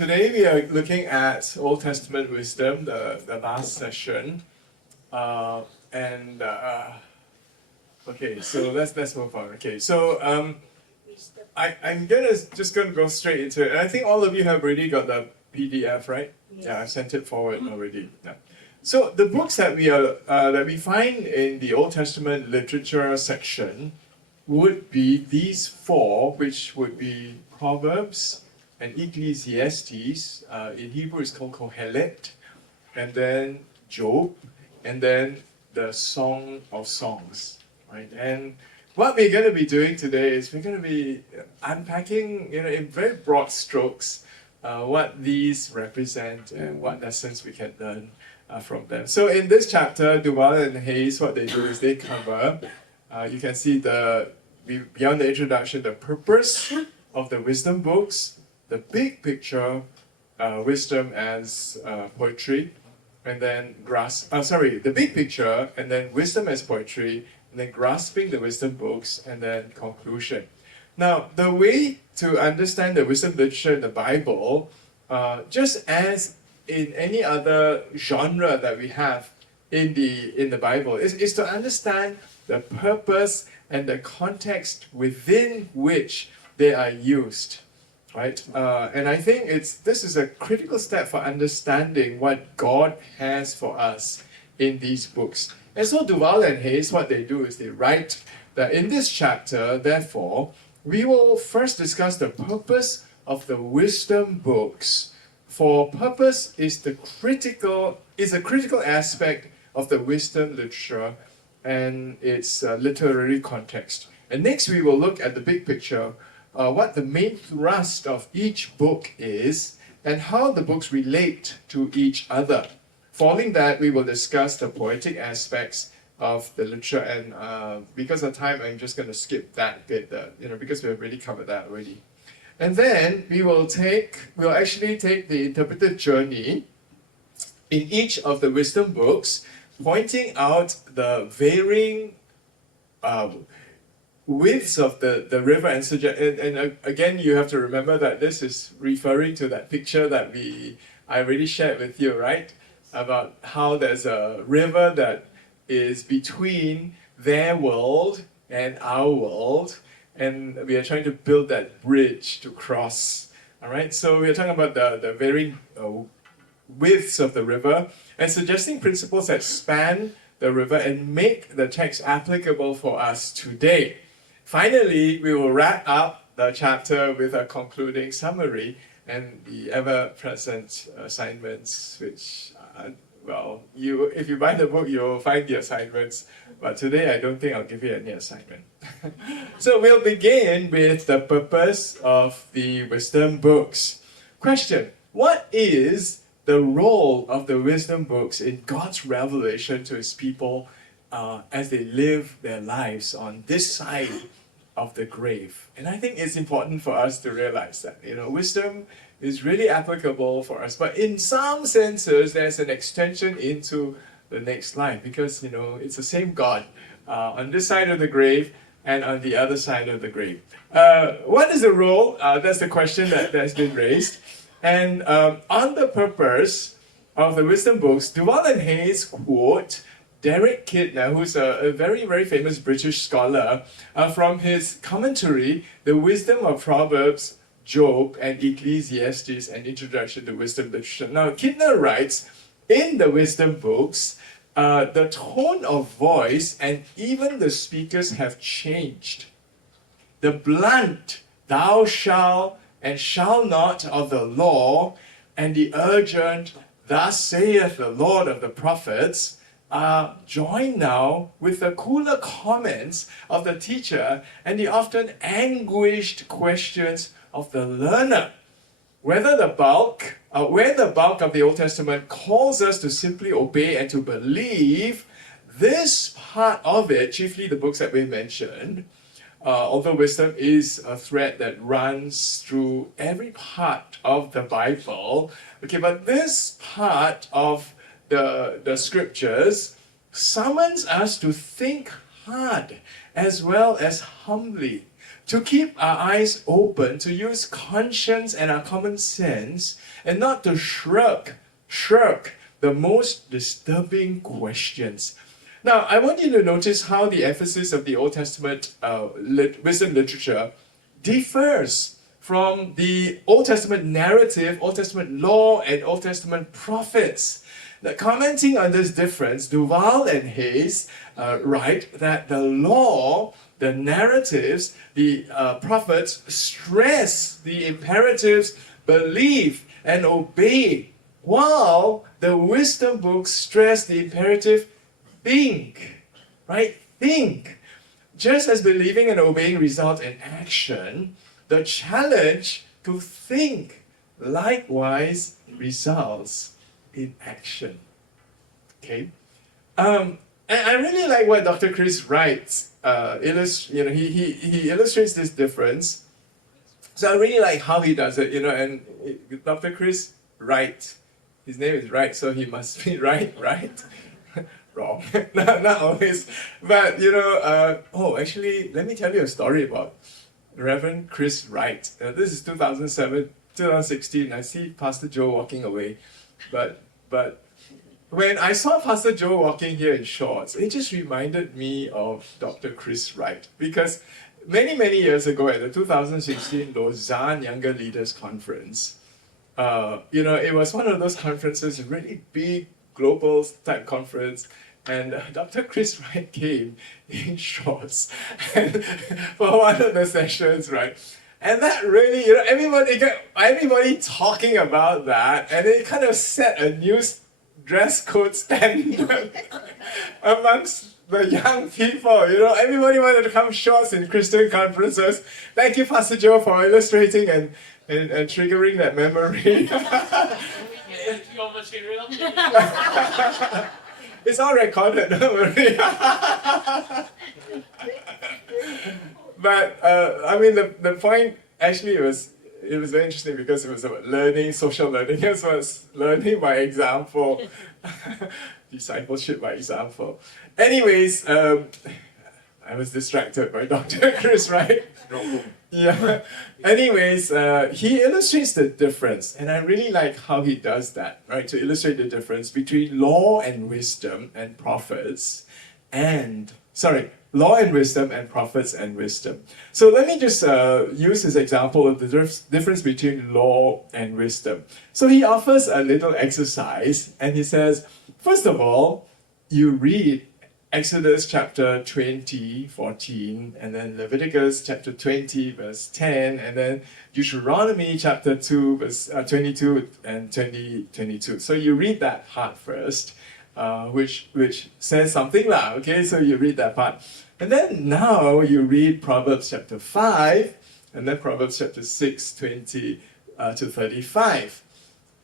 Today we are looking at Old Testament wisdom, the last session. And okay, so let's move on. Okay, so I'm just gonna go straight into it. And I think all of you have already got the PDF, right? Yes. Yeah, I sent it forward already. Yeah. So the books that we find in the Old Testament literature section would be these four, which would be Proverbs and Ecclesiastes. In Hebrew, it's called Kohelet, and then Job, and then the Song of Songs, right? And what we're going to be doing today is we're going to be unpacking, in very broad strokes, what these represent and what lessons we can learn from them. So in this chapter, Duval and Hayes, what they do is they cover, you can see beyond the introduction, the purpose of the wisdom books, the big picture, wisdom as poetry, and then the big picture, and then wisdom as poetry, and then grasping the wisdom books, and then conclusion. Now, the way to understand the wisdom literature in the Bible, just as in any other genre that we have in the Bible, is to understand the purpose and the context within which they are used, right? And I think this is a critical step for understanding what God has for us in these books. And so Duval and Hayes, what they do is they write that in this chapter, therefore, we will first discuss the purpose of the wisdom books. For purpose is a critical aspect of the wisdom literature and its literary context. And next we will look at the big picture, what the main thrust of each book is, and how the books relate to each other. Following that, we will discuss the poetic aspects of the literature, and because of time, I'm just going to skip that bit, because we've already covered that already. And then we'll actually take the interpretive journey in each of the wisdom books, pointing out the varying widths of the river and suggest. And again, you have to remember that this is referring to that picture that I already shared with you, right? About how there's a river that is between their world and our world, and we are trying to build that bridge to cross. All right, so we're talking about the varying widths of the river and suggesting principles that span the river and make the text applicable for us today. Finally, we will wrap up the chapter with a concluding summary and the ever-present assignments, which, if you buy the book, you'll find the assignments. But today, I don't think I'll give you any assignment. So we'll begin with the purpose of the wisdom books. Question: what is the role of the wisdom books in God's revelation to His people as they live their lives on this side of the grave? And I think it's important for us to realize that, wisdom is really applicable for us, but in some senses, there's an extension into the next life, because, it's the same God on this side of the grave and on the other side of the grave. What is the role? That's the question that's been raised. And on the purpose of the wisdom books, Duval and Hayes quote Derek Kidner, who's a very, very famous British scholar, from his commentary, The Wisdom of Proverbs, Job, and Ecclesiastes, an Introduction to Wisdom Literature. Now, Kidner writes, in the wisdom books, the tone of voice and even the speakers have changed. The blunt, thou shalt and shall not of the law, and the urgent, thus saith the Lord of the prophets, are joined now with the cooler comments of the teacher and the often anguished questions of the learner. Where the bulk of the Old Testament calls us to simply obey and to believe, this part of it, chiefly the books that we mentioned, although wisdom is a thread that runs through every part of the Bible, but this part of the scriptures summons us to think hard as well as humbly. To keep our eyes open, to use conscience and our common sense, and not to shirk the most disturbing questions. Now, I want you to notice how the emphasis of the Old Testament wisdom literature differs from the Old Testament narrative, Old Testament law, and Old Testament prophets. Now, commenting on this difference, Duval and Hayes write that the law, the narratives, the prophets stress the imperatives, believe and obey, while the wisdom books stress the imperative, think, right? Think. Just as believing and obeying result in action, the challenge to think likewise results in action. Okay? And I really like what Dr. Chris writes. He illustrates this difference. So I really like how he does it, and Dr. Chris Wright, his name is Wright, so he must be right? Wrong. not always. But, actually, let me tell you a story about Reverend Chris Wright. This is 2016. I see Pastor Joe walking away. But when I saw Pastor Joe walking here in shorts, it just reminded me of Dr. Chris Wright. Because many, many years ago at the 2016 Lausanne Younger Leaders Conference, it was one of those conferences, a really big global type conference, and Dr. Chris Wright came in shorts for one of the sessions, right? And that really, everybody talking about that, and it kind of set a new dress code standard amongst the young people. Everybody wanted to come shorts in Christian conferences. Thank you, Pastor Joe, for illustrating and triggering that memory. Your material. It's all recorded, don't worry. But the point actually it was very interesting because it was about learning, social learning, as well as learning by example, discipleship by example. Anyways, I was distracted by Dr. Chris, right? Yeah. Anyways, he illustrates the difference, and I really like how he does that, right? To illustrate the difference between law and wisdom and prophets, law and wisdom and prophets and wisdom. So let me just use his example of the difference between law and wisdom. So he offers a little exercise, and he says, first of all, you read Exodus chapter 20, 14, and then Leviticus chapter 20, verse 10, and then Deuteronomy chapter 2, verse 22 and 22. So you read that part first, which says something lah, okay? So you read that part. And then now you read Proverbs chapter 5, and then Proverbs chapter 6, 20 to 35.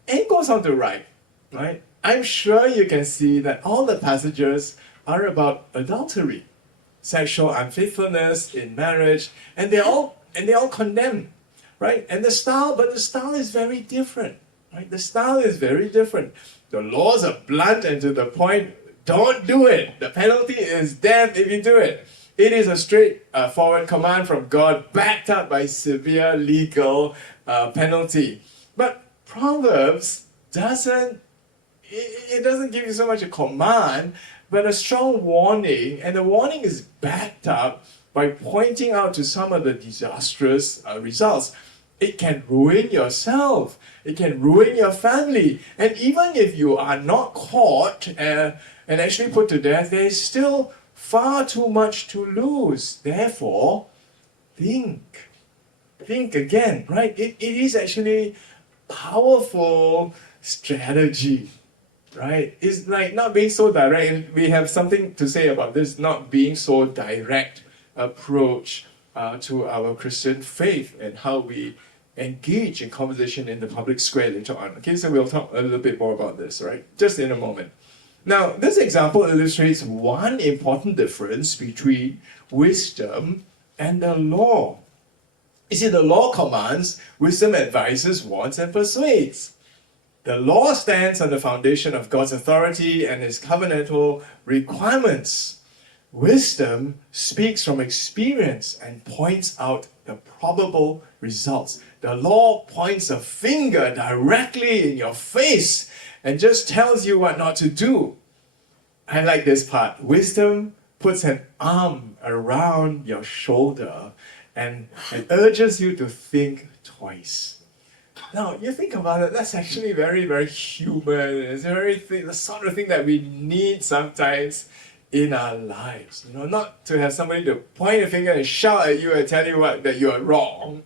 And it goes on to write, right? I'm sure you can see that all the passages are about adultery, sexual unfaithfulness in marriage, and they all condemn, right? And the style is very different, right? The style is very different. The laws are blunt and to the point. Don't do it. The penalty is death if you do it. It is a straightforward command from God, backed up by severe legal penalty. But Proverbs doesn't give you so much a command, but a strong warning, and the warning is backed up by pointing out to some of the disastrous results. It can ruin yourself, it can ruin your family, and even if you are not caught and actually put to death, there is still far too much to lose. Therefore, think again, right? It is actually powerful strategy. Right? It's like not being so direct, and we have something to say about this not being so direct approach to our Christian faith and how we engage in conversation in the public square later on. Okay, so we'll talk a little bit more about this, right? Just in a moment. Now, this example illustrates one important difference between wisdom and the law. You see, the law commands, wisdom advises, warns, and persuades. The law stands on the foundation of God's authority and His covenantal requirements. Wisdom speaks from experience and points out the probable results. The law points a finger directly in your face and just tells you what not to do. I like this part. Wisdom puts an arm around your shoulder and urges you to think twice. Now, you think about it, that's actually very, very human. It's the sort of thing that we need sometimes in our lives. Not to have somebody to point a finger and shout at you and tell you that you are wrong,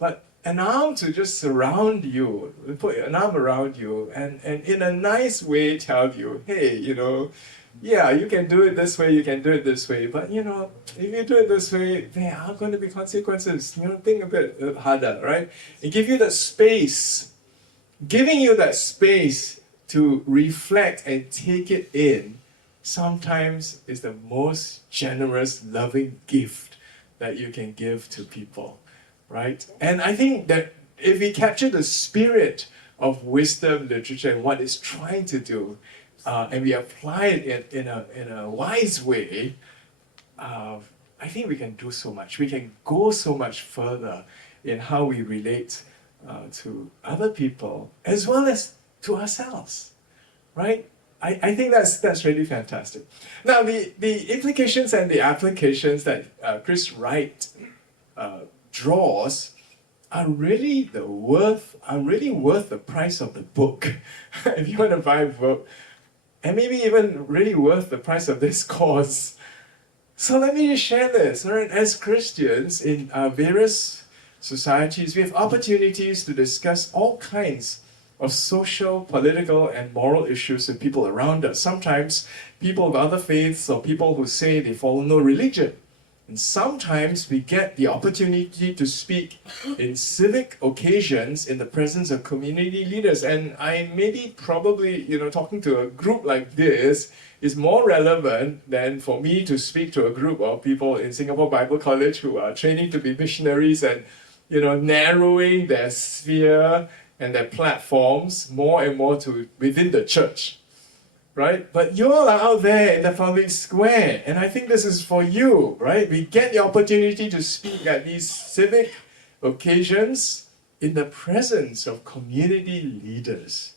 but an arm to just surround you, put an arm around you, and in a nice way tell you, hey, yeah, you can do it this way, you can do it this way, but if you do it this way, there are going to be consequences. Think a bit harder, right? And give you that space, giving you that space to reflect and take it in, sometimes is the most generous, loving gift that you can give to people, right? And I think that if we capture the spirit of wisdom literature and what it's trying to do, and we apply it in a wise way, I think we can do so much. We can go so much further in how we relate to other people as well as to ourselves, right? I think that's really fantastic. Now, the implications and the applications that Chris Wright draws are really worth the price of the book. If you want to buy a book, and maybe even really worth the price of this course. So let me just share this. All right? As Christians in our various societies, we have opportunities to discuss all kinds of social, political, and moral issues with people around us. Sometimes people of other faiths or people who say they follow no religion. And sometimes we get the opportunity to speak in civic occasions in the presence of community leaders. And probably, talking to a group like this is more relevant than for me to speak to a group of people in Singapore Bible College who are training to be missionaries and, narrowing their sphere and their platforms more and more to within the church. Right? But you all are out there in the public square, and I think this is for you, right? We get the opportunity to speak at these civic occasions in the presence of community leaders.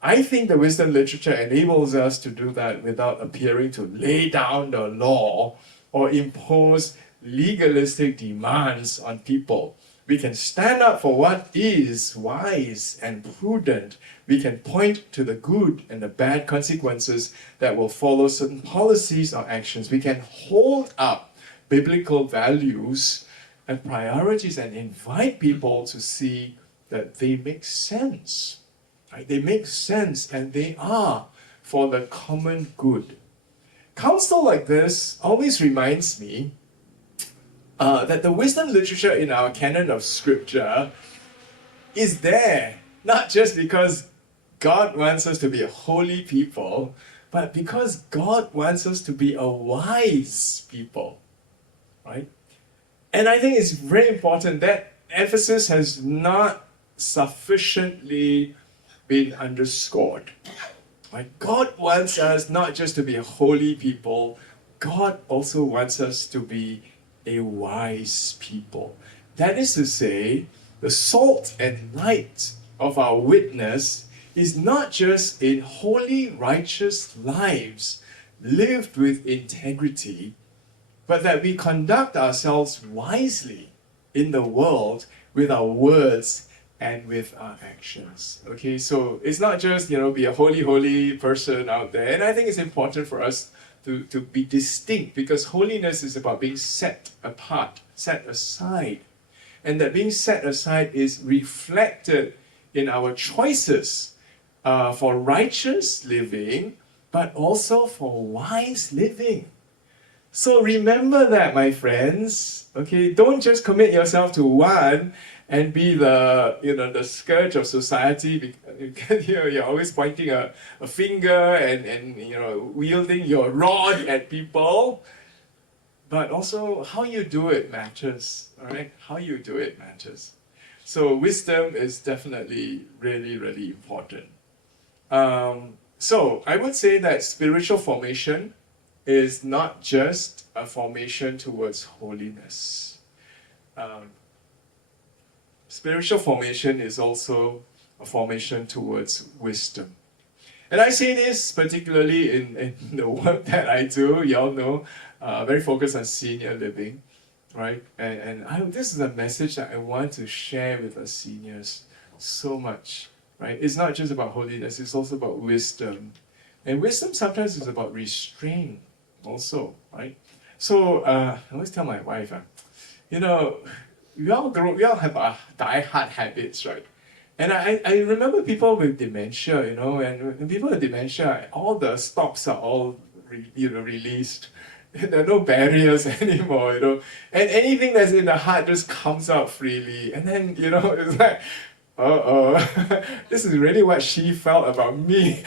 I think the wisdom literature enables us to do that without appearing to lay down the law or impose legalistic demands on people. We can stand up for what is wise and prudent. We can point to the good and the bad consequences that will follow certain policies or actions. We can hold up biblical values and priorities and invite people to see that they make sense. Right? They make sense and they are for the common good. Counsel like this always reminds me that the wisdom literature in our canon of scripture is there, not just because God wants us to be a holy people, but because God wants us to be a wise people, right? And I think it's very important that emphasis has not sufficiently been underscored. Right? God wants us not just to be a holy people, God also wants us to be a wise people. That is to say, the salt and light of our witness is not just in holy, righteous lives lived with integrity, but that we conduct ourselves wisely in the world with our words and with our actions. Okay, so it's not just, be a holy person out there. And I think it's important for us to be distinct, because holiness is about being set apart, set aside. And that being set aside is reflected in our choices for righteous living, but also for wise living. So remember that, my friends. Okay, don't just commit yourself to one and be the scourge of society. You're always pointing a finger and wielding your rod at people. But also how you do it matters. All right, how you do it matters. So wisdom is definitely really, really important. So I would say that spiritual formation is not just a formation towards holiness. Spiritual formation is also a formation towards wisdom. And I say this particularly in the work that I do. You all know, very focused on senior living, right? This is a message that I want to share with our seniors so much, right? It's not just about holiness, it's also about wisdom. And wisdom sometimes is about restraint also, right? So I always tell my wife, we all have our die-hard habits, right? And I remember people with dementia, and people with dementia, all the stops are all released. There are no barriers anymore, And anything that's in the heart just comes out freely. And then, it's like, this is really what she felt about me.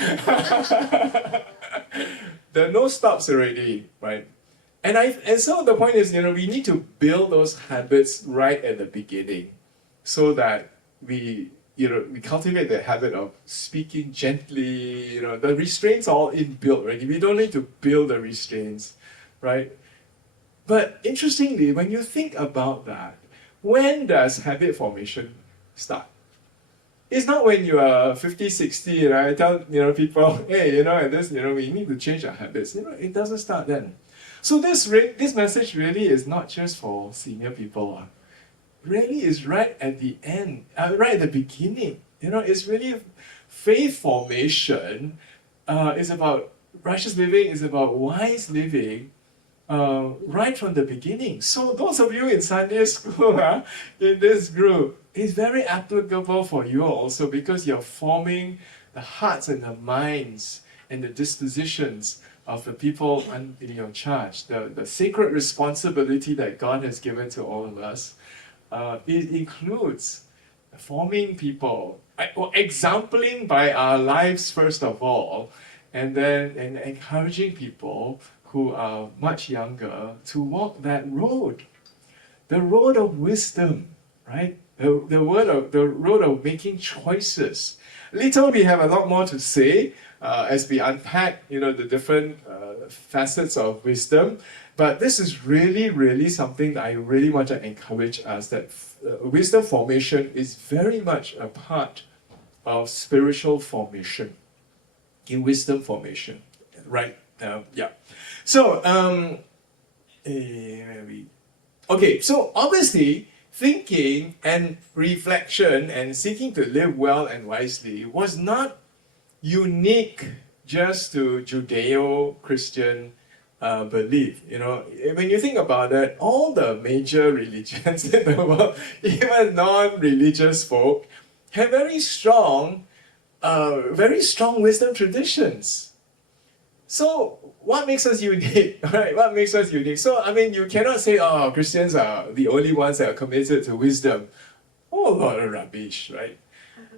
There are no stops already, right? And so the point is, we need to build those habits right at the beginning so that we cultivate the habit of speaking gently. The restraints are all inbuilt, right? We don't need to build the restraints, right? But interestingly, when you think about that, when does habit formation start? It's not when you are 50, 60, I tell people, hey, at this, we need to change our habits. It doesn't start then. So this message really is not just for senior people. Really is right at the end, right at the beginning. It's really faith formation is about righteous living, is about wise living right from the beginning. So those of you in Sunday school, in this group, it's very applicable for you also because you're forming the hearts and the minds and the dispositions of the people in your charge. The sacred responsibility that God has given to all of us. It includes forming people, exempling by our lives first of all, and then encouraging people who are much younger to walk that road. The road of wisdom, right? The road of making choices. Later we have a lot more to say as we unpack, the different facets of wisdom. But this is really, really something that I really want to encourage us, that wisdom formation is very much a part of spiritual formation, in wisdom formation, right? Yeah. So, okay, so obviously, thinking and reflection and seeking to live well and wisely was not unique just to Judeo-Christian belief. When you think about it, all the major religions in the world, even non-religious folk, have very strong wisdom traditions. So what makes us unique, right? What makes us unique? So you cannot say, Christians are the only ones that are committed to wisdom. Oh, a lot of rubbish, right?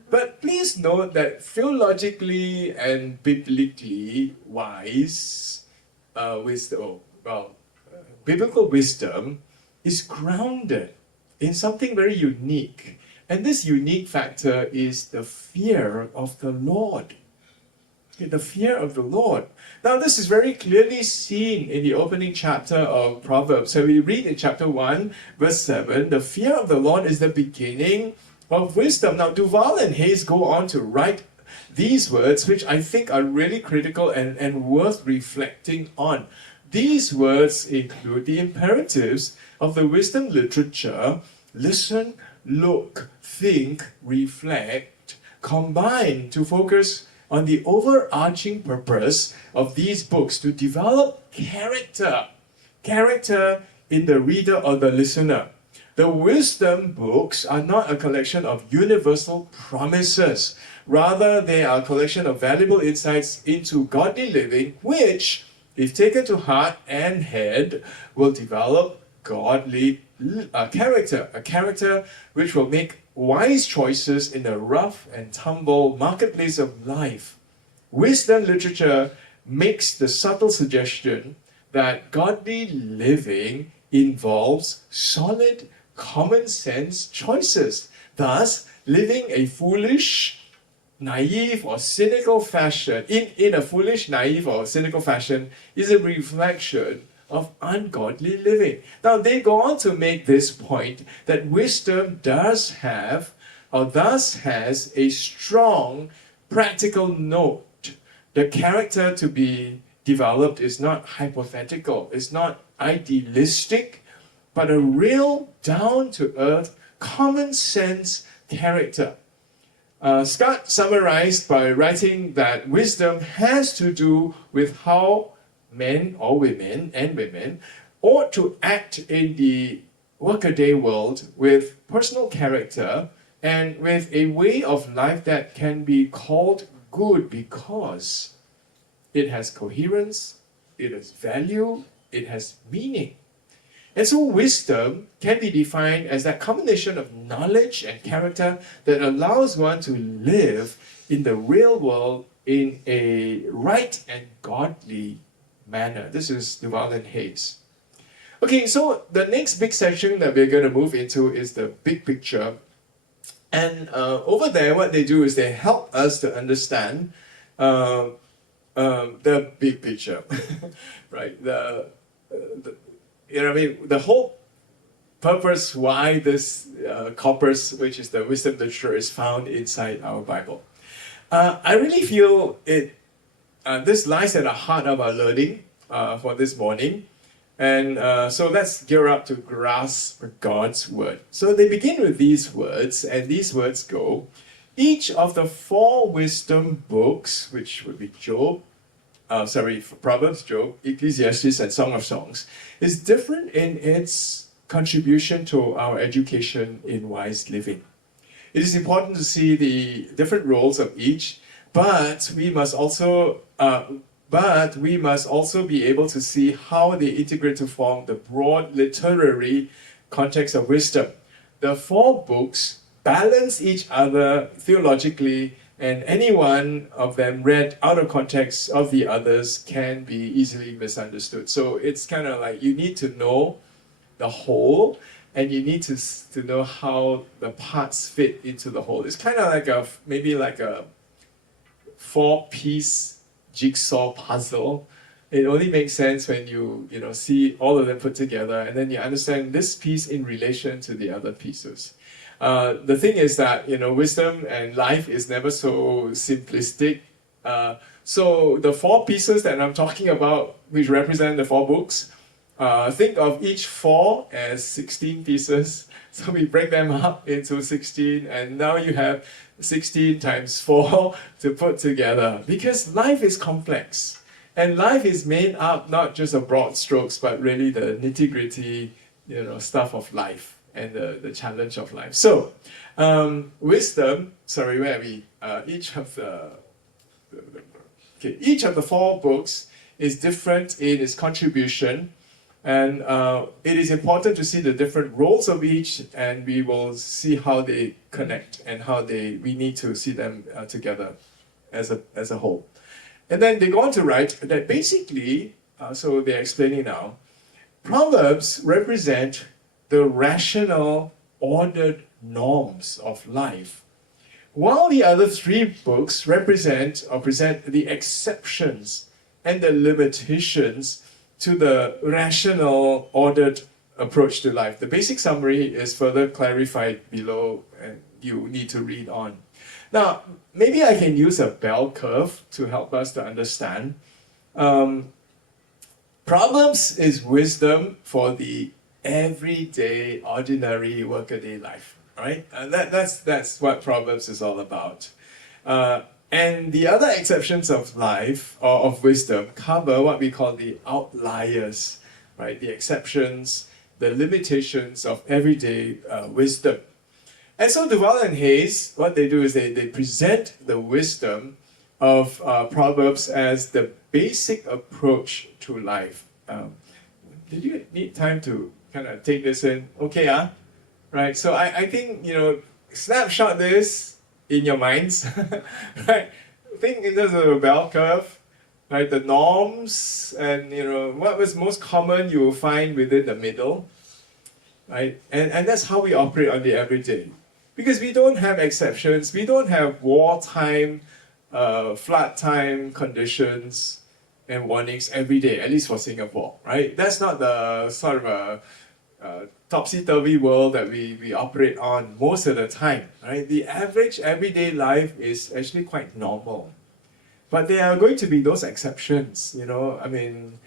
But please note that theologically and biblically wise biblical wisdom is grounded in something very unique. And this unique factor is the fear of the Lord. The fear of the Lord. Now, this is very clearly seen in the opening chapter of Proverbs. So we read in chapter 1, verse 7, the fear of the Lord is the beginning of wisdom. Now, Duval and Hayes go on to write these words, which I think are really critical and worth reflecting on. These words include the imperatives of the wisdom literature: listen, look, think, reflect, combine to focus on the overarching purpose of these books to develop character in the reader or the listener. The wisdom books are not a collection of universal promises. Rather, they are a collection of valuable insights into godly living, which, if taken to heart and head, will develop godly character. A character which will make wise choices in the rough and tumble marketplace of life. Wisdom literature makes the subtle suggestion that godly living involves solid common sense choices. Thus, living a foolish naive or cynical fashion, in a foolish, naive or cynical fashion, is a reflection of ungodly living. Now they go on to make this point that wisdom does have, or thus has, a strong practical note. The character to be developed is not hypothetical, it's not idealistic, but a real down-to-earth, common sense character. Scott summarized by writing that wisdom has to do with how men or women and women ought to act in the workaday world with personal character and with a way of life that can be called good because it has coherence, it has value, it has meaning. And so wisdom can be defined as that combination of knowledge and character that allows one to live in the real world in a right and godly manner. This is Duval and Hayes. Okay, so the next big section that we're going to move into is the big picture. And over there, what they do is they help us to understand the big picture, right? You know what I mean? The whole purpose why this corpus, which is the wisdom literature, is found inside our Bible. I really feel it. This lies at the heart of our learning for this morning. And so let's gear up to grasp God's word. So they begin with these words, and these words go, each of the 4 wisdom books, which would be Proverbs, Job, Ecclesiastes, and Song of Songs, is different in its contribution to our education in wise living. It is important to see the different roles of each, but we must also be able to see how they integrate to form the broad literary context of wisdom. The 4 books balance each other theologically, and any one of them read out of context of the others can be easily misunderstood. So it's kind of like you need to know the whole, and you need to know how the parts fit into the whole. It's kind of like maybe like a 4-piece jigsaw puzzle. It only makes sense when you see all of them put together, and then you understand this piece in relation to the other pieces. The thing is that wisdom and life is never so simplistic. So the 4 pieces that I'm talking about, which represent the 4 books, think of each 4 as 16 pieces. So we break them up into 16, and now you have 16 times 4 to put together. Because life is complex, and life is made up not just of broad strokes, but really the nitty-gritty, stuff of life and the challenge of life. So, wisdom. Sorry, where are we? Each of the 4 books is different in its contribution. And it is important to see the different roles of each, and we will see how they connect and how we need to see them together as a whole. And then they go on to write that basically, so they're explaining now, Proverbs represent the rational, ordered norms of life, while the other 3 books represent or present the exceptions and the limitations to the rational, ordered approach to life. The basic summary is further clarified below, and you need to read on. Now, maybe I can use a bell curve to help us to understand. Proverbs is wisdom for the everyday, ordinary, workaday life, right? That's what Proverbs is all about. And the other exceptions of life, or of wisdom, cover what we call the outliers, right? The exceptions, the limitations of everyday wisdom. And so Duval and Hayes, what they do is they present the wisdom of Proverbs as the basic approach to life. Did you need time to kind of take this in? Okay, right? So I think, snapshot this in your minds, right? Think in terms of a bell curve, right? The norms and, what was most common you will find within the middle, right? And that's how we operate on the everyday. Because we don't have exceptions. We don't have wartime, flood time conditions and warnings every day, at least for Singapore, right? That's not the sort of a topsy-turvy world that we operate on most of the time, right? The average everyday life is actually quite normal. But there are going to be those exceptions, you know. I mean,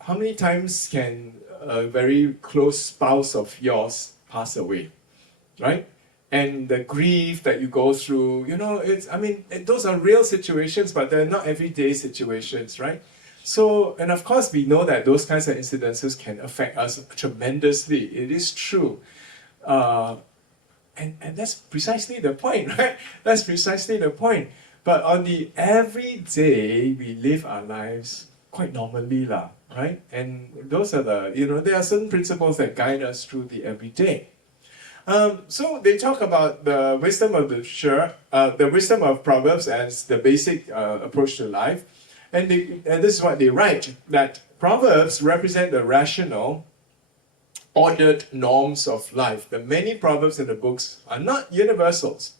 how many times can a very close spouse of yours pass away, right? And the grief that you go through, you know, those are real situations, but they're not everyday situations, right? So, and of course, we know that those kinds of incidences can affect us tremendously. It is true. And that's precisely the point, right? That's precisely the point. But on the everyday, we live our lives quite normally, right? And those are there are certain principles that guide us through the everyday. So they talk about the wisdom of the wisdom of Proverbs as the basic approach to life. And this is what they write, that Proverbs represent the rational, ordered norms of life. The many Proverbs in the books are not universals.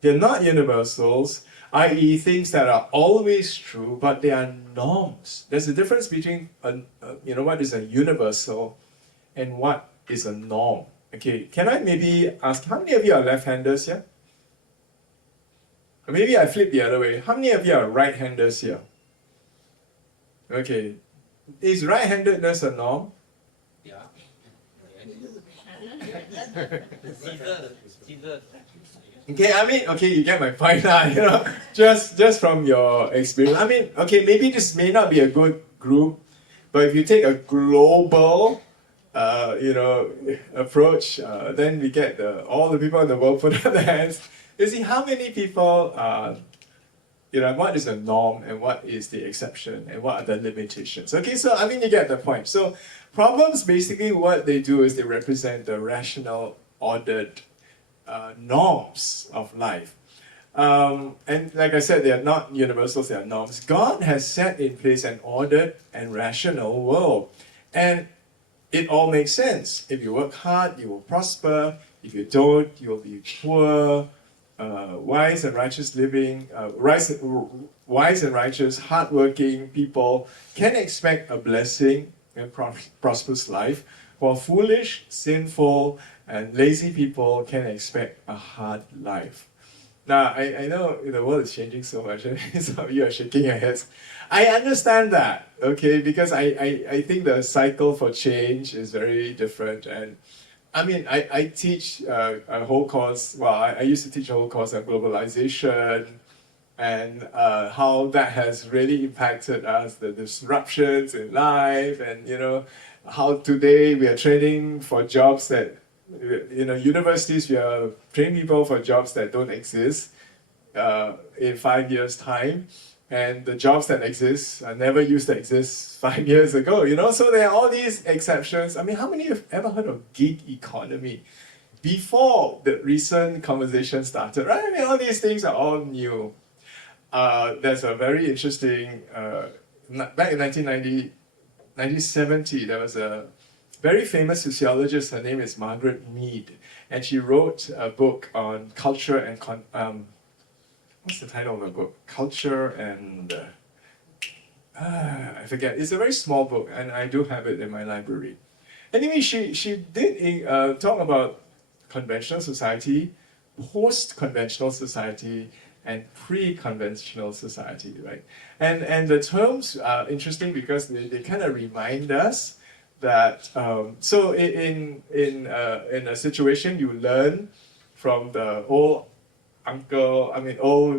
They're not universals, i.e. things that are always true, but they are norms. There's a difference between what is a universal and what is a norm. Okay, can I maybe ask, how many of you are left-handers here? Or maybe I flip the other way. How many of you are right-handers here? Okay, is right-handedness a norm? Yeah. Okay, you get my point now, you know, just from your experience. I mean, okay, maybe this may not be a good group, but if you take a global approach, then we get all the people in the world put up their hands. You see, how many people, what is a norm and what is the exception and what are the limitations? Okay, so I mean, you get the point. So Proverbs, basically what they do is they represent the rational, ordered norms of life. And like I said, they are not universals, they are norms. God has set in place an ordered and rational world. And it all makes sense. If you work hard, you will prosper. If you don't, you will be poor. Wise and righteous living, wise and righteous, hardworking people can expect a blessing and prosperous life, while foolish, sinful, and lazy people can expect a hard life. Now, I know the world is changing so much, and some of you are shaking your heads. I understand that, okay, because I think the cycle for change is very different. And I mean, I teach a whole course, well, I used to teach a whole course on globalization and how that has really impacted us, the disruptions in life, and, how today we are training for jobs that, universities, we are training people for jobs that don't exist in 5 years' time. And the jobs that exist never used to exist 5 years ago, So there are all these exceptions. I mean, how many have ever heard of gig economy before the recent conversation started, right? I mean, all these things are all new. There's a very interesting, back in 1970, there was a very famous sociologist. Her name is Margaret Mead. And she wrote a book on culture and what's the title of the book? Culture and I forget. It's a very small book, and I do have it in my library. Anyway, she did talk about conventional society, post-conventional society, and pre-conventional society, right? And the terms are interesting because they kind of remind us that so in a situation you learn from the old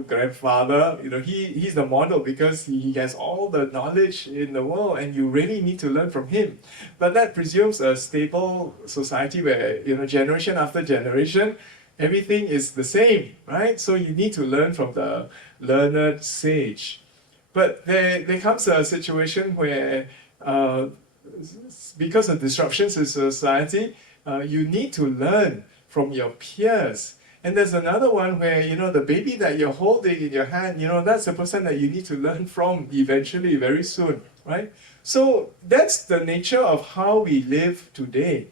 grandfather, he's the model because he has all the knowledge in the world and you really need to learn from him. But that presumes a stable society where, generation after generation, everything is the same, right? So you need to learn from the learned sage. But there comes a situation where, because of disruptions in society, you need to learn from your peers. And there's another one where, the baby that you're holding in your hand, that's the person that you need to learn from eventually, very soon, right? So that's the nature of how we live today.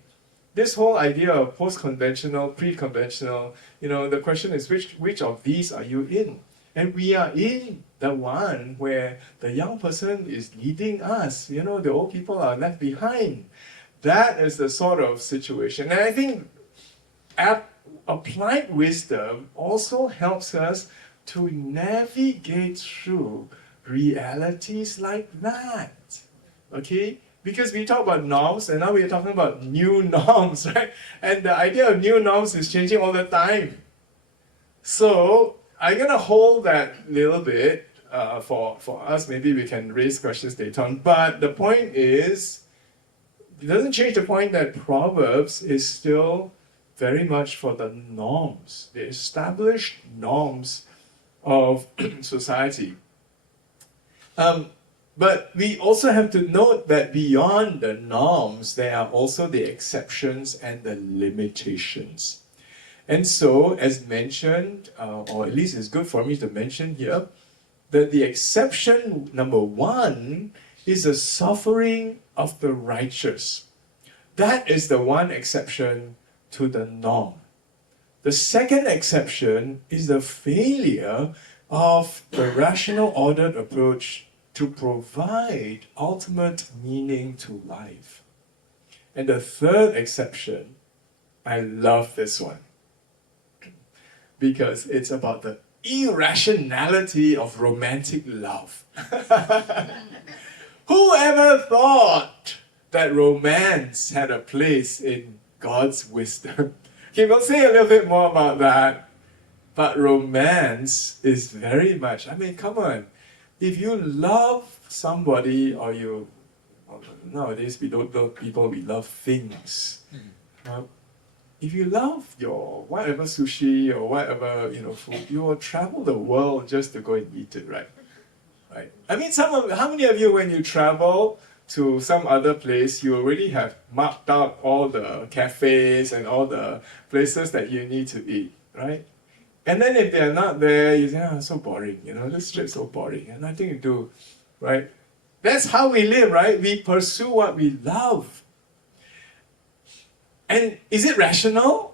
this whole idea of post-conventional, pre-conventional, the question is which of these are you in? And we are in the one where the young person is leading us. The old people are left behind. That is the sort of situation. And I think applied wisdom also helps us to navigate through realities like that. Okay? Because we talk about norms, and now we're talking about new norms, right? And the idea of new norms is changing all the time. So I'm gonna hold that little bit for us. Maybe we can raise questions later on. But the point is, it doesn't change the point that Proverbs is still very much for the norms, the established norms of society. But we also have to note that beyond the norms, there are also the exceptions and the limitations. And so, as mentioned, or at least it's good for me to mention here, that the exception number one is the suffering of the righteous. That is the one exception to the norm. The second exception is the failure of the rational ordered approach to provide ultimate meaning to life. And the third exception, I love this one, because it's about the irrationality of romantic love. Who ever thought that romance had a place in God's wisdom? Okay, we'll say a little bit more about that. But romance is very much, come on. If you love somebody, nowadays we don't love people, we love things. If you love your whatever sushi or whatever food, you will travel the world just to go and eat it, right? Right. How many of you, when you travel to some other place, you already have marked out all the cafes and all the places that you need to eat, right? And then if they're not there, you say, so boring, this trip's so boring, and nothing to do, right? That's how we live, right? We pursue what we love. And is it rational?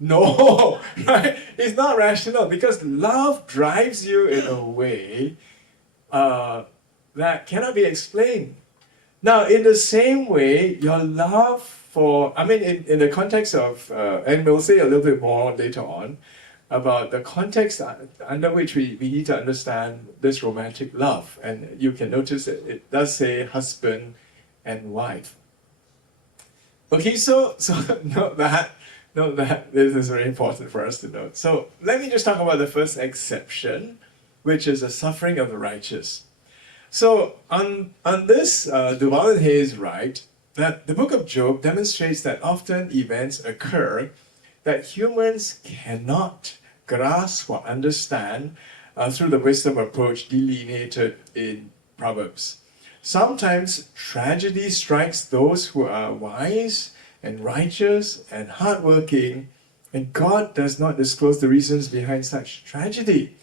No, right? It's not rational, because love drives you in a way that cannot be explained. Now, in the same way, your love for, in the context of, and we'll say a little bit more later on, about the context under which we need to understand this romantic love. And you can notice that it does say husband and wife. Okay, so note that this is very important for us to note. So let me just talk about the first exception, which is the suffering of the righteous. So on this, Duval and Hayes write that the book of Job demonstrates that often events occur that humans cannot grasp or understand through the wisdom approach delineated in Proverbs. Sometimes tragedy strikes those who are wise and righteous and hardworking, and God does not disclose the reasons behind such tragedy.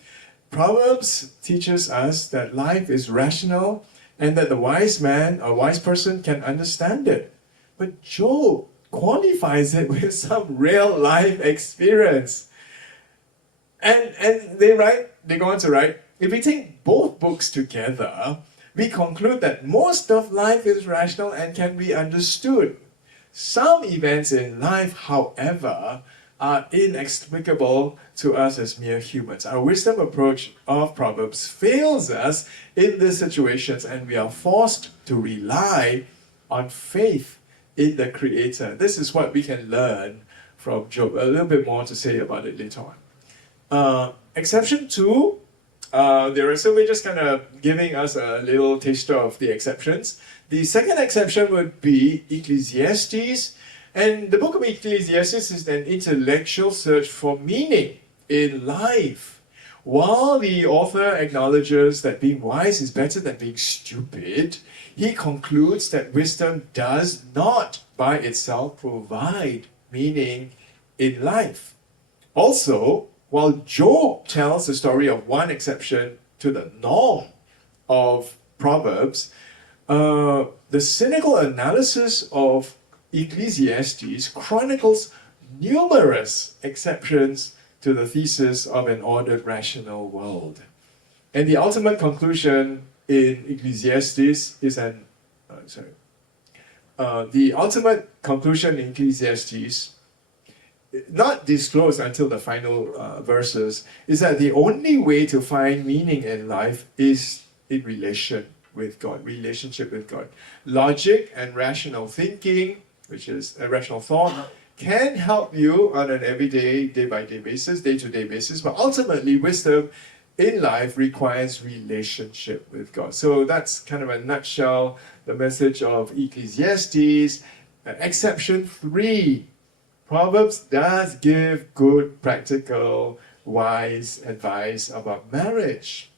Proverbs teaches us that life is rational and that the wise man or wise person can understand it. But Job qualifies it with some real life experience. And they go on to write, if we take both books together, we conclude that most of life is rational and can be understood. Some events in life, however, are inexplicable to us as mere humans. Our wisdom approach of Proverbs fails us in these situations, and we are forced to rely on faith in the Creator. This is what we can learn from Job. A little bit more to say about it later on. Exception 2, we're just kind of giving us a little taster of the exceptions. The second exception would be Ecclesiastes. And the book of Ecclesiastes is an intellectual search for meaning in life. While the author acknowledges that being wise is better than being stupid, he concludes that wisdom does not by itself provide meaning in life. Also, while Job tells the story of one exception to the norm of Proverbs, the cynical analysis of Ecclesiastes chronicles numerous exceptions to the thesis of an ordered rational world. And the ultimate conclusion in Ecclesiastes is the ultimate conclusion in Ecclesiastes, not disclosed until the final verses, is that the only way to find meaning in life is in relationship with God. Logic and rational thinking, which is a rational thought, can help you on an everyday, day-by-day basis, day-to-day basis, but ultimately wisdom in life requires relationship with God. So that's kind of a nutshell, the message of Ecclesiastes. Exception 3, Proverbs does give good, practical, wise advice about marriage.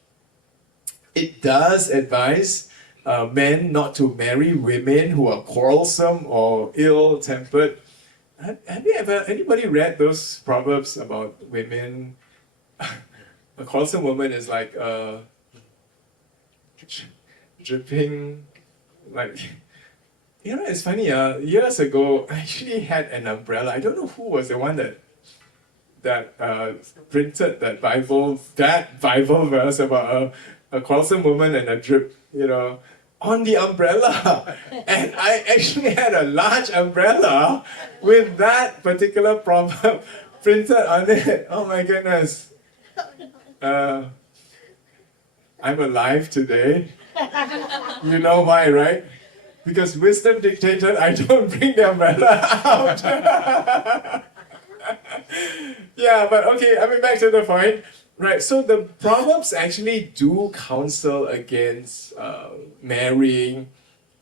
It does advise men not to marry women who are quarrelsome or ill-tempered. Have you ever, anybody read those proverbs about women? A quarrelsome woman is like dripping, like, you know, it's funny, years ago, I actually had an umbrella. I don't know who was the one that printed that Bible verse about a quarrelsome woman and a drip, you know, on the umbrella. And I actually had a large umbrella with that particular proverb printed on it. Oh my goodness. I'm alive today. You know why, right? Because wisdom dictated I don't bring the umbrella out. Yeah, but okay, I mean, back to the point. Right, so the Proverbs actually do counsel against marrying.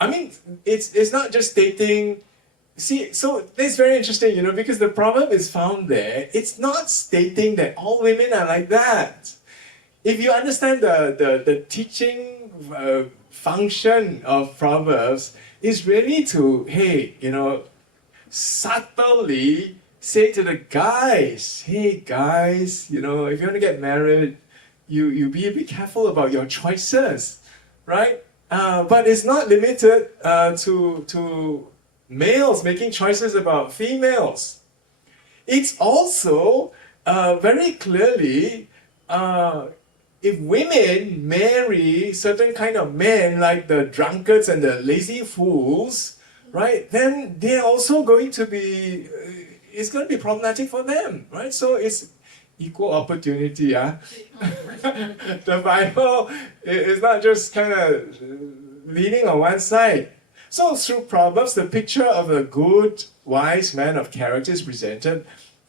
I mean, it's not just stating. See, so it's very interesting, you know, because the proverb is found there. It's not stating that all women are like that. If you understand the teaching function of Proverbs, is really to, hey, you know, subtly say to the guys, hey guys, you know, if you want to get married, you be a bit careful about your choices, right? But it's not limited to males making choices about females. It's also very clearly, if women marry certain kind of men like the drunkards and the lazy fools, right, then they're also going to be, it's going to be problematic for them, right? So it's equal opportunity. The Bible is not just kind of leaning on one side. So through Proverbs, the picture of a good, wise man of character is presented.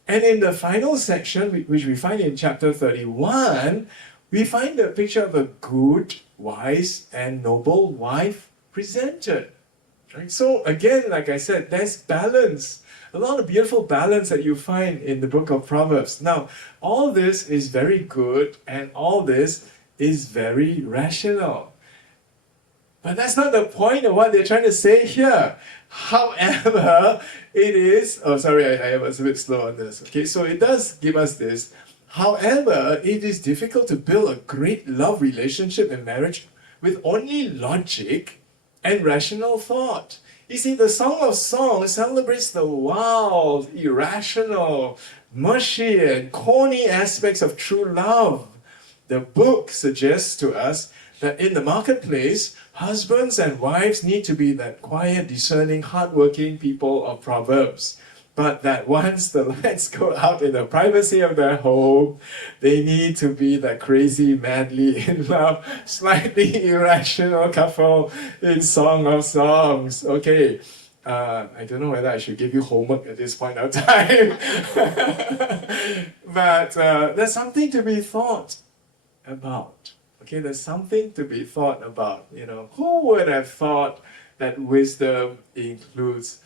And in the final section, which we find in chapter 31, we find the picture of a good, wise, and noble wife presented. Right? So again, like I said, there's balance. A lot of beautiful balance that you find in the book of Proverbs. Now, all this is very good and all this is very rational. But that's not the point of what they're trying to say here. However, it is... Oh, sorry, I was a bit slow on this. Okay, so it does give us this. However, it is difficult to build a great love relationship in marriage with only logic and rational thought. You see, the Song of Songs celebrates the wild, irrational, mushy, and corny aspects of true love. The book suggests to us that in the marketplace, husbands and wives need to be that quiet, discerning, hardworking people of Proverbs. But that once the lights go out in the privacy of their home, they need to be that crazy, madly in love, slightly irrational couple in Song of Songs. Okay, I don't know whether I should give you homework at this point of time. But there's something to be thought about. Okay, there's something to be thought about. You know, who would have thought that wisdom includes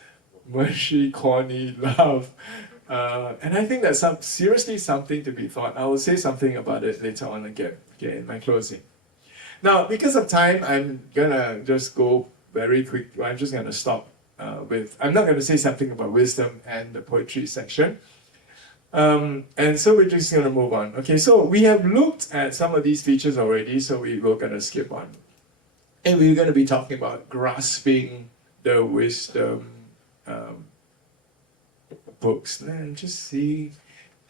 mushy, corny love? And I think that's seriously something to be thought. I will say something about it later on again, okay, in my closing. Now, because of time, I'm gonna just go very quick. I'm just gonna stop I'm not gonna say something about wisdom and the poetry section. And so we're just going to move on. Okay, so we have looked at some of these features already, so we're going to skip on. And we're going to be talking about grasping the wisdom books. Let me just see.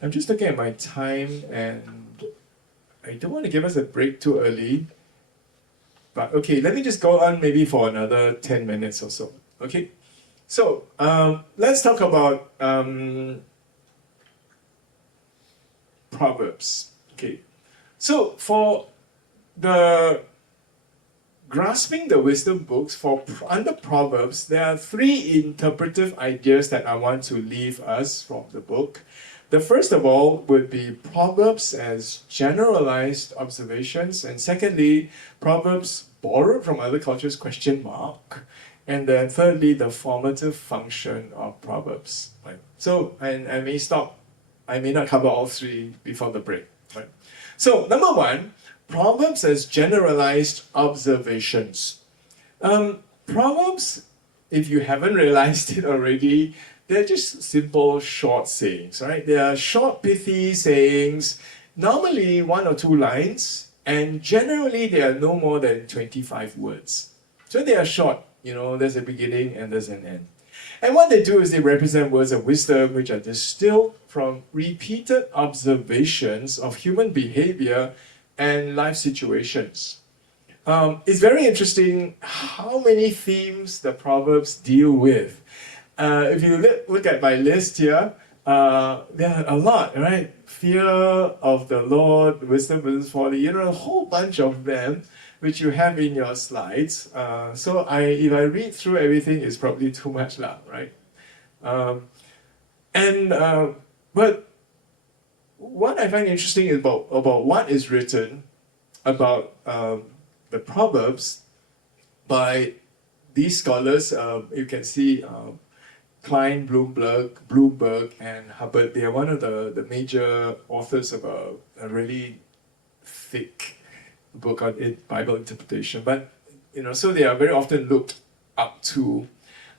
I'm just looking at my time, and I don't want to give us a break too early. But okay, let me just go on maybe for another 10 minutes or so. Okay, so let's talk about Proverbs. Okay, so for the grasping the wisdom books under Proverbs, there are three interpretive ideas that I want to leave us from the book. The first of all would be Proverbs as generalized observations, and secondly, Proverbs borrowed from other cultures, ? And then thirdly, the formative function of Proverbs. Right? So, and I may stop, I may not cover all three before the break. Right? So, number one, Proverbs as generalized observations. Proverbs, if you haven't realized it already, they're just simple, short sayings, right? They are short, pithy sayings, normally 1 or 2 lines, and generally they are no more than 25 words. So they are short, there's a beginning and there's an end. And what they do is they represent words of wisdom which are distilled from repeated observations of human behavior and life situations. It's very interesting how many themes the Proverbs deal with. If you look at my list here, there are a lot, right? Fear of the Lord, wisdom versus folly, a whole bunch of them which you have in your slides. So if I read through everything, it's probably too much, right? But what I find interesting is about what is written about the Proverbs by these scholars. You can see Klein, Bloomberg, and Hubbard. They are one of the major authors of a really thick book on Bible interpretation. But so they are very often looked up to.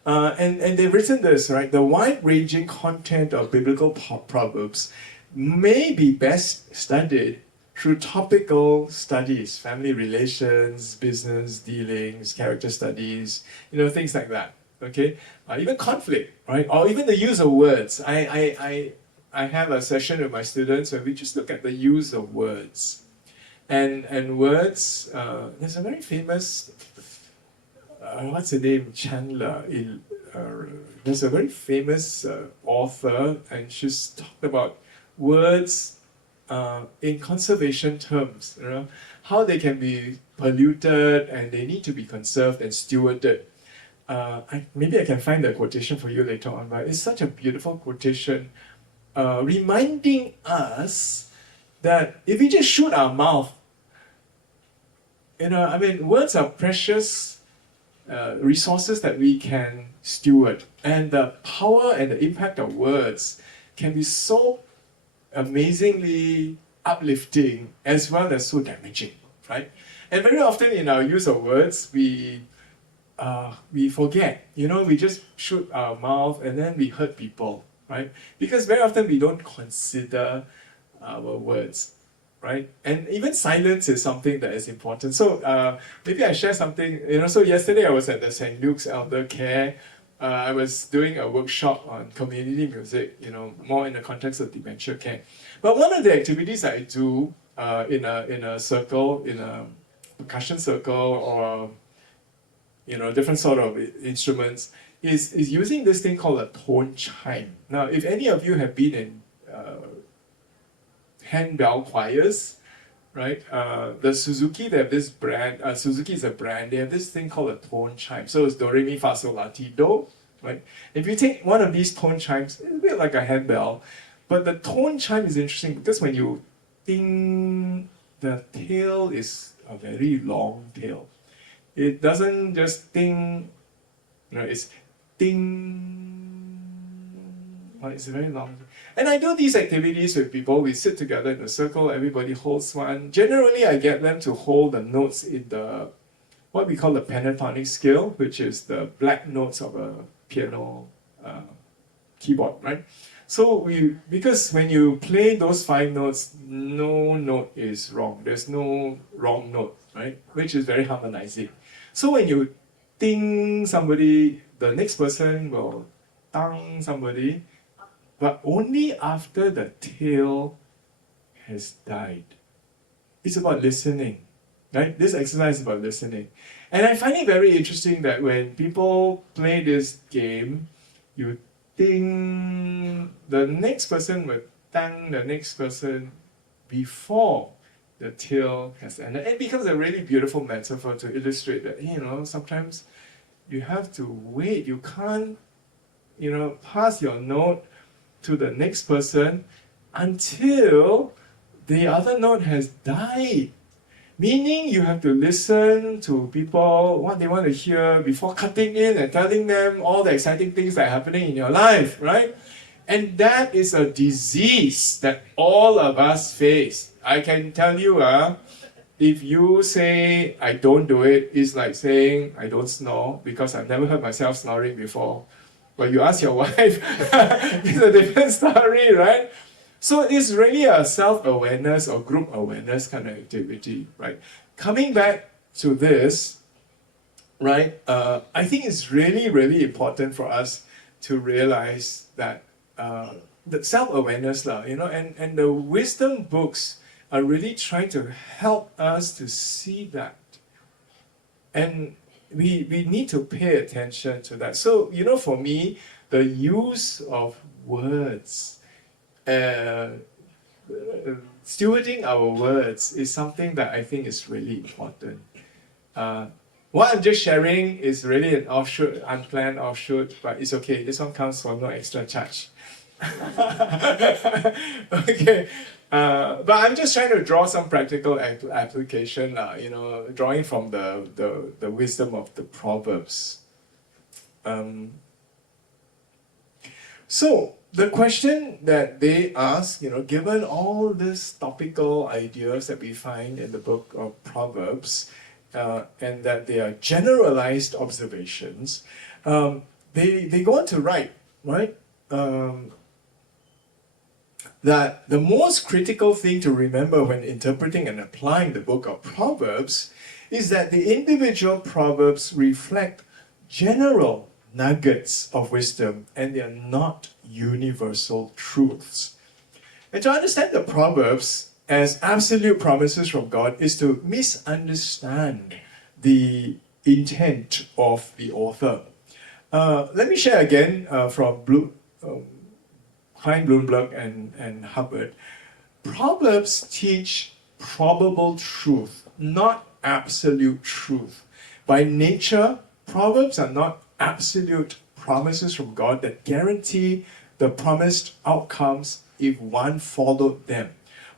And they've written this, right? The wide-ranging content of biblical Proverbs may be best studied through topical studies, family relations, business dealings, character studies, things like that. Okay, even conflict, right? Or even the use of words. I have a session with my students where we just look at the use of words, and words. There's a very famous. What's the name? Chandler. There's a very famous author, and she's talked about words in conservation terms. How they can be polluted and they need to be conserved and stewarded. Maybe I can find the quotation for you later on, but it's such a beautiful quotation, reminding us that if we just shoot our mouth, words are precious resources that we can steward, and the power and the impact of words can be so amazingly uplifting as well as so damaging, right? And very often in our use of words, we forget, we just shoot our mouth and then we hurt people, right? Because very often we don't consider our words, right? And even silence is something that is important. So maybe I share something, so yesterday I was at the St. Luke's Elder Care. I was doing a workshop on community music, more in the context of dementia care. But one of the activities I do in a circle, in a percussion circle, or different sort of instruments, is using this thing called a tone chime. Now, if any of you have been in handbell choirs, right? The Suzuki, they have this brand, Suzuki is a brand, they have this thing called a tone chime. So it's do, re, mi, fa, sol, la, ti, do, right? If you take one of these tone chimes, it's a bit like a handbell, but the tone chime is interesting because when you ding, the tail is a very long tail. It doesn't just ding, it's ding. Well, it's very long. And I do these activities with people. We sit together in a circle, everybody holds one. Generally, I get them to hold the notes in the, what we call the pentatonic scale, which is the black notes of a piano keyboard, right? So because when you play those 5 notes, no note is wrong. There's no wrong note, right? Which is very harmonizing. So when you ding somebody, the next person will stung somebody, but only after the tail has died. It's about listening, right? This exercise is about listening. And I find it very interesting that when people play this game, you think the next person will tang the next person before the tail has ended. It becomes a really beautiful metaphor to illustrate that, sometimes you have to wait. You can't, pass your note to the next person until the other note has died. Meaning you have to listen to people, what they want to hear before cutting in and telling them all the exciting things that are happening in your life, right? And that is a disease that all of us face. I can tell you, if you say, I don't do it, it's like saying, I don't snore, because I've never heard myself snoring before. But you ask your wife, it's a different story, right? So it's really a self-awareness or group awareness kind of activity, right? Coming back to this, right, I think it's really, really important for us to realize that the self-awareness, and the wisdom books are really trying to help us to see that. And we need to pay attention to that. So, for me, the use of words, stewarding our words is something that I think is really important. What I'm just sharing is really an offshoot, unplanned offshoot, but it's okay. This one comes for no extra charge. Okay. But I'm just trying to draw some practical application, drawing from the wisdom of the Proverbs. So the question that they ask, given all these topical ideas that we find in the book of Proverbs, and that they are generalized observations, they go on to write, right? That the most critical thing to remember when interpreting and applying the book of Proverbs is that the individual proverbs reflect general nuggets of wisdom and they are not universal truths. And to understand the Proverbs as absolute promises from God is to misunderstand the intent of the author. Let me share again from Klein, Bloomberg, and Hubbard. Proverbs teach probable truth, not absolute truth. By nature, Proverbs are not absolute promises from God that guarantee the promised outcomes if one followed them.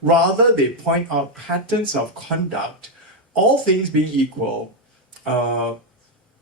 Rather, they point out patterns of conduct, all things being equal,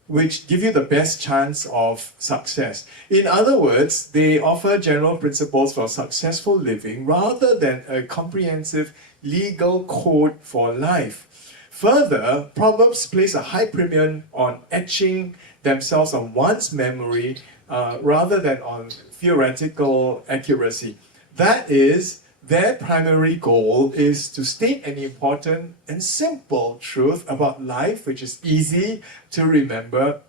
which give you the best chance of success. In other words, they offer general principles for successful living rather than a comprehensive legal code for life. Further, Proverbs place a high premium on etching themselves on one's memory rather than on theoretical accuracy. That is, their primary goal is to state an important and simple truth about life, which is easy to remember,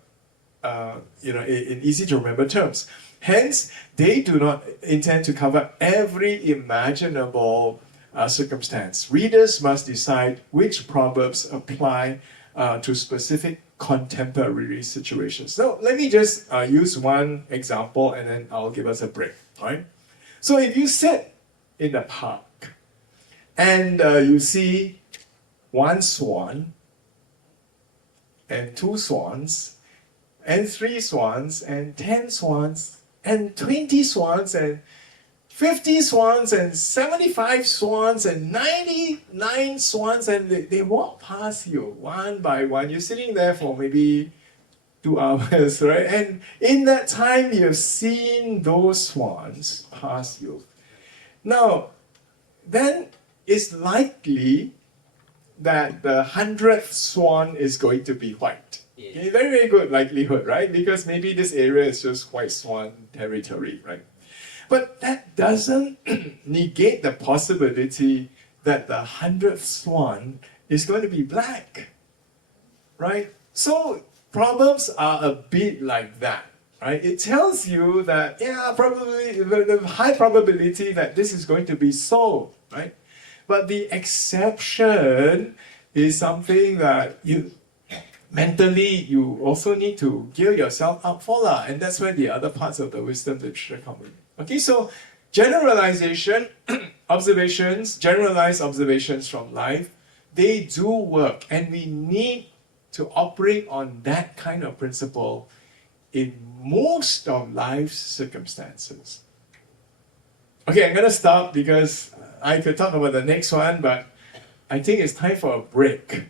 in easy to remember terms. Hence, they do not intend to cover every imaginable circumstance. Readers must decide which proverbs apply to specific contemporary situations. So let me just use one example and then I'll give us a break. All right? So if you sit in the park and you see one swan and 2 swans and 3 swans and 10 swans and 20 swans and 50 swans and 75 swans and 99 swans, and they walk past you one by one. You're sitting there for maybe 2 hours, right? And in that time, you've seen those swans pass you. Now, then it's likely that the 100th swan is going to be white. Yeah. Very, very good likelihood, right? Because maybe this area is just white swan territory, right? But that doesn't negate the possibility that the 100th swan is going to be black, right? So Proverbs are a bit like that. right? It tells you that, yeah, probably the high probability that this is going to be so, right? But the exception is something that you mentally you also need to gear yourself up for lah, and that's where the other parts of the wisdom literature come in. Okay, so generalization, observations, generalized observations from life, they do work, and we need to operate on that kind of principle in most of life's circumstances. Okay, I'm gonna stop because I could talk about the next one, but I think it's time for a break.